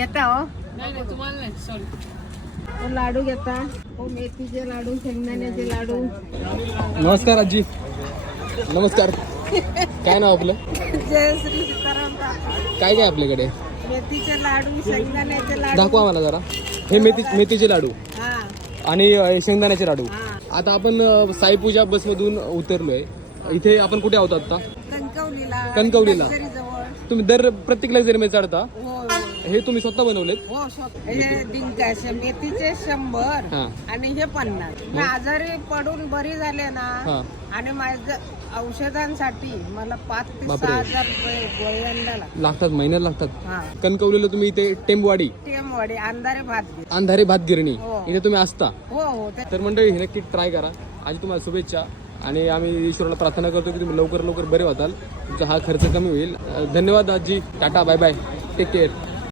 घेता हो नाही तुम्हाला नाही सॉरी. लाडू घेता हो, मेथीचे लाडू, शेंगदाण्याचे लाडू. नमस्कार आजी. नमस्कार. काय नाव आपलं? जय श्री सीताराम. काय काय आपल्याकडे? मेथीचे लाडू, शेंगदाण्याचे लाडू. दाखवा मला जरा. हे मेथीचे लाडू हा आणि शेंगदाण्याचे लाडू. हा. आता आपण साईपूजा बसमधून उतरलोय. इथे आपण कुठे आहोत आता? कणकवलीला. जवळ. तुम्ही दर प्रत्येक लक्झरीमध्ये चढता? हो हे तुम्ही स्वतः बनवलेत? हो. हे डिंकाचे मेथीचे 100 हा. आणि हे 50. मी आजारी पडून बरी झाले ना, हा. आणि माझ्या औषधांसाठी मला 5 ते बापरे. 6,000 रुपये गोळ्यांना लागतात. लागतात, महिन्यात लागतात. हा. कणकवलीला तुम्ही इथे टेमवाडी, टेमवाडी, अंधारे भात. अंधारे भात गिरणी, हो. इथे तुम्ही असता. हो हो. तर मंडळी, हे नक्की ट्राय करा. आधी तुम्हाला शुभेच्छा आणि आम्ही ईश्वराला प्रार्थना करतो की तुम्ही लवकर बरे व्हाल, तुमचा हा खर्च कमी होईल. धन्यवाद आजी. Tata, bye bye, take care.